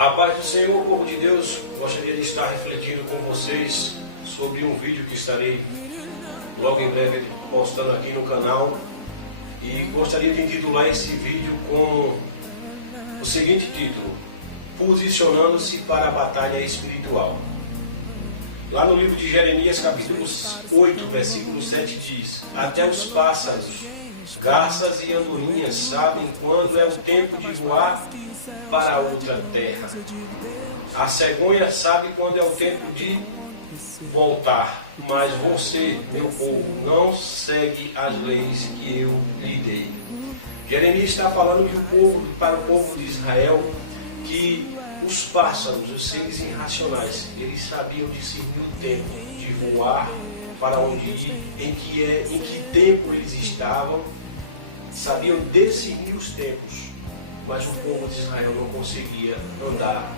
A paz do Senhor, povo de Deus, gostaria de estar refletindo com vocês sobre um vídeo que estarei logo em breve postando aqui no canal. E gostaria de intitular esse vídeo com o seguinte título: Posicionando-se para a batalha espiritual. Lá no livro de Jeremias, capítulo 8, versículo 7 diz: Até os pássaros, garças e andorinhas sabem quando é o tempo de voar para outra terra. A cegonha sabe quando é o tempo de voltar. Mas você, meu povo, não segue as leis que eu lhe dei. Jeremias está falando para o povo de Israel que os pássaros, os seres irracionais, eles sabiam discernir o tempo de voar, para onde ir, em que tempo eles estavam, sabiam discernir os tempos, mas o povo de Israel não conseguia andar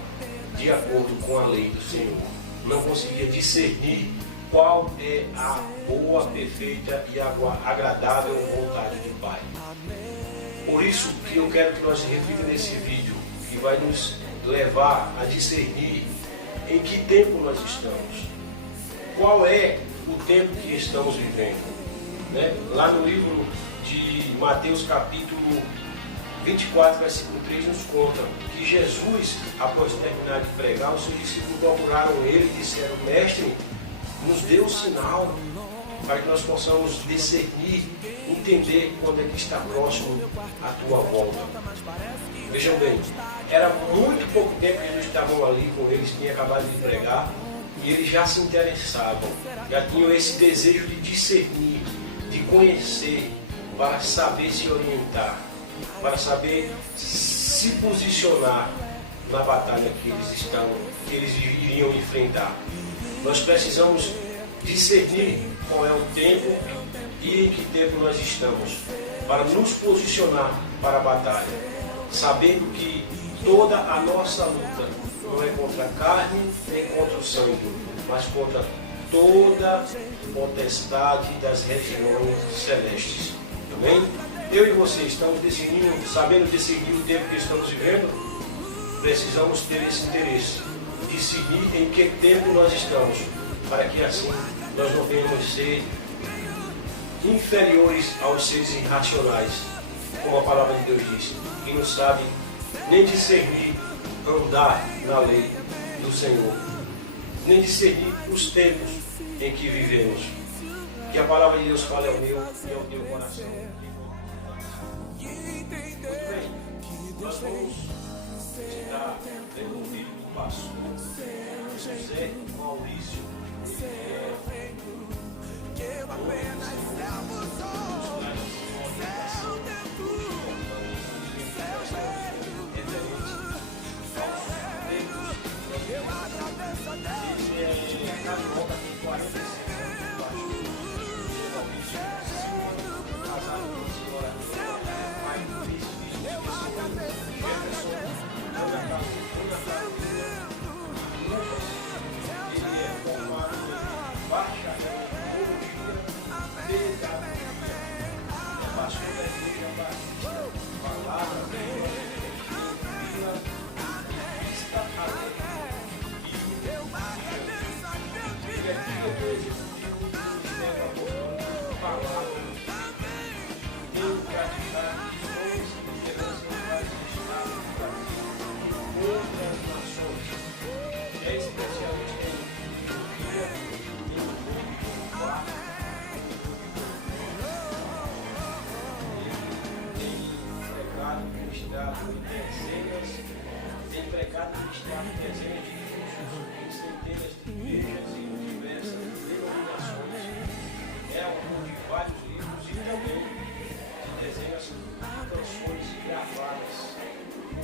de acordo com a lei do Senhor, não conseguia discernir qual é a boa, perfeita e agradável vontade do Pai. Por isso que eu quero que nós reflitamos nesse vídeo, que vai nos levar a discernir em que tempo nós estamos, qual é o tempo que estamos vivendo. Lá no livro de Mateus capítulo 24, versículo 3 nos conta que Jesus, após terminar de pregar, os seus discípulos procuraram ele e disseram: Mestre, nos dê um sinal para que nós possamos discernir, entender quando é que está próximo a tua volta. Vejam bem, era muito pouco tempo que eles estavam ali com eles, tinham acabado de pregar, e eles já se interessavam, já tinham esse desejo de discernir, de conhecer, para saber se orientar, para saber se posicionar na batalha que eles iriam enfrentar. Nós precisamos discernir qual é o tempo e em que tempo nós estamos, para nos posicionar para a batalha, sabendo que toda a nossa luta não é contra a carne nem contra o sangue, mas contra toda potestade das regiões celestes. Amém? Eu e você estamos decidindo, sabendo decidir o tempo que estamos vivendo. Precisamos ter esse interesse, decidir em que tempo nós estamos, para que assim nós não venhamos ser inferiores aos seres irracionais, como a palavra de Deus diz, que não sabe nem discernir, andar na lei do Senhor, nem discernir os tempos em que vivemos. Que a palavra de Deus fale ao meu e ao teu coração. Muito bem, nós vamos estar vendo o vídeo do pastor José Maurício. Tem pregado e ministrado dezenas de cursos em centenas de igrejas e diversas denominações. É autor de vários livros e também de dezenas de canções gravadas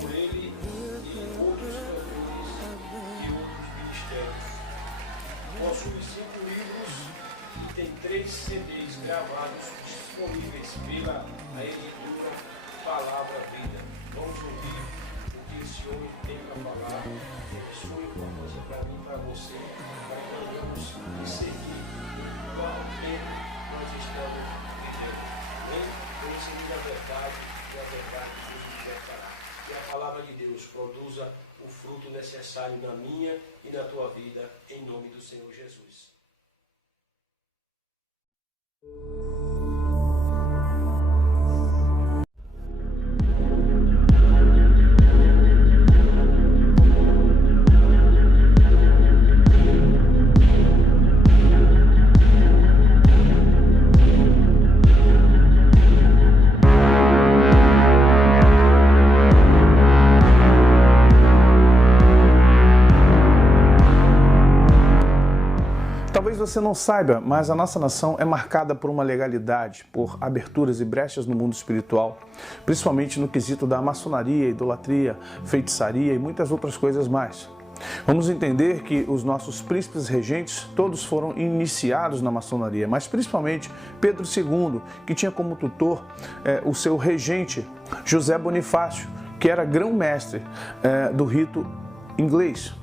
por ele e outros cantores e outros ministérios. Possui 5 livros e tem 3 CDs gravados disponíveis pela editora Palavra Vida. Vamos ouvir o que esse homem tem para falar, sua importância para mim e para você, para que nós vamos discernir qual tempo nós estamos vivendo. Vamos seguir a verdade, e a verdade nos libertará. palavra de Deus produza o fruto necessário na minha e na tua vida, em nome do Senhor Jesus. Talvez você não saiba, mas a nossa nação é marcada por uma legalidade, por aberturas e brechas no mundo espiritual, principalmente no quesito da maçonaria, idolatria, feitiçaria e muitas outras coisas mais. Vamos entender que os nossos príncipes regentes todos foram iniciados na maçonaria, mas principalmente Pedro II, que tinha como tutor o seu regente José Bonifácio, que era grão-mestre do rito inglês.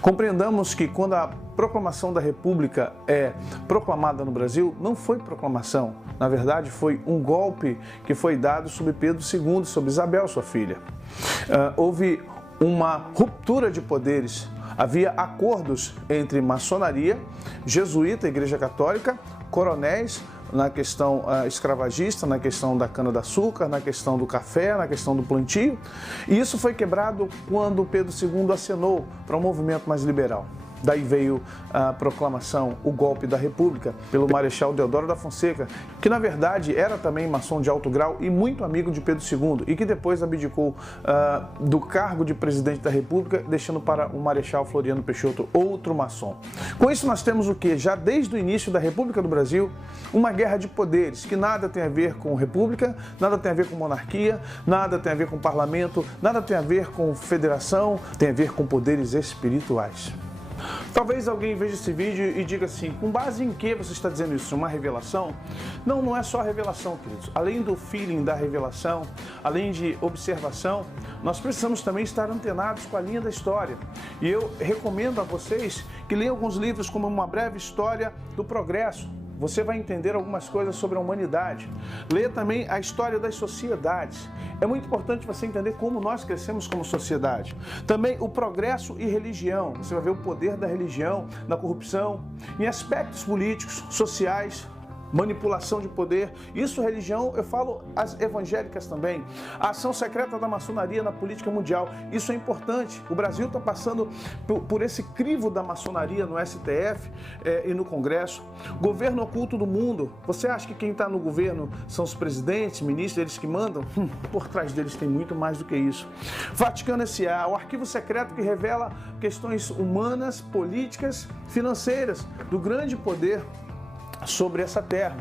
Compreendamos que quando a proclamação da República é proclamada no Brasil, não foi proclamação. Na verdade, foi um golpe que foi dado sobre Pedro II, sobre Isabel, sua filha. Houve uma ruptura de poderes. Havia acordos entre maçonaria, jesuíta, Igreja Católica, coronéis, na questão escravagista, na questão da cana-de-açúcar, na questão do café, na questão do plantio. E isso foi quebrado quando Pedro II acenou para um movimento mais liberal. Daí veio a proclamação, o golpe da República, pelo Marechal Deodoro da Fonseca, que na verdade era também maçom de alto grau e muito amigo de Pedro II, e que depois abdicou do cargo de presidente da República, deixando para o Marechal Floriano Peixoto, outro maçom. Com isso nós temos o que? Já desde o início da República do Brasil, uma guerra de poderes, que nada tem a ver com república, nada tem a ver com monarquia, nada tem a ver com parlamento, nada tem a ver com federação, tem a ver com poderes espirituais. Talvez alguém veja esse vídeo e diga assim, com base em que você está dizendo isso? Uma revelação? Não, não é só revelação, queridos. Além do feeling da revelação, além de observação, nós precisamos também estar antenados com a linha da história. E eu recomendo a vocês que leiam alguns livros como Uma Breve História do Progresso. Você vai entender algumas coisas sobre a humanidade. Leia também a história das sociedades. É muito importante você entender como nós crescemos como sociedade. Também o progresso e religião. Você vai ver o poder da religião na corrupção, em aspectos políticos, sociais, manipulação de poder. Isso, religião, eu falo as evangélicas também. A ação secreta da maçonaria na política mundial. Isso é importante. O Brasil está passando por esse crivo da maçonaria no STF e no Congresso. Governo oculto do mundo. Você acha que quem está no governo são os presidentes, ministros, eles que mandam? Por trás deles tem muito mais do que isso. Vaticano S.A., o arquivo secreto que revela questões humanas, políticas, financeiras, do grande poder sobre essa terra.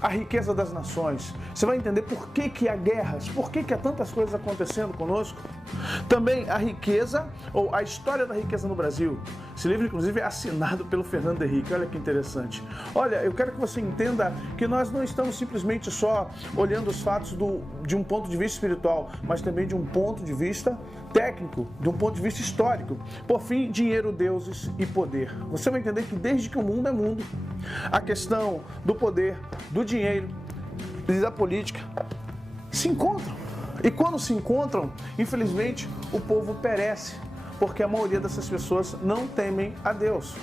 A riqueza das nações. Você vai entender por que há guerras, por que há tantas coisas acontecendo conosco. Também a riqueza, ou a história da riqueza no Brasil. Esse livro, inclusive, é assinado pelo Fernando Henrique. Olha que interessante. Olha, eu quero que você entenda que nós não estamos simplesmente só olhando os fatos de um ponto de vista espiritual, mas também de um ponto de vista técnico, de um ponto de vista histórico. Por fim, dinheiro, deuses e poder. Você vai entender que desde que o mundo é mundo, a questão do poder, do dinheiro e da política se encontram. E quando se encontram, infelizmente, o povo perece, porque a maioria dessas pessoas não temem a Deus.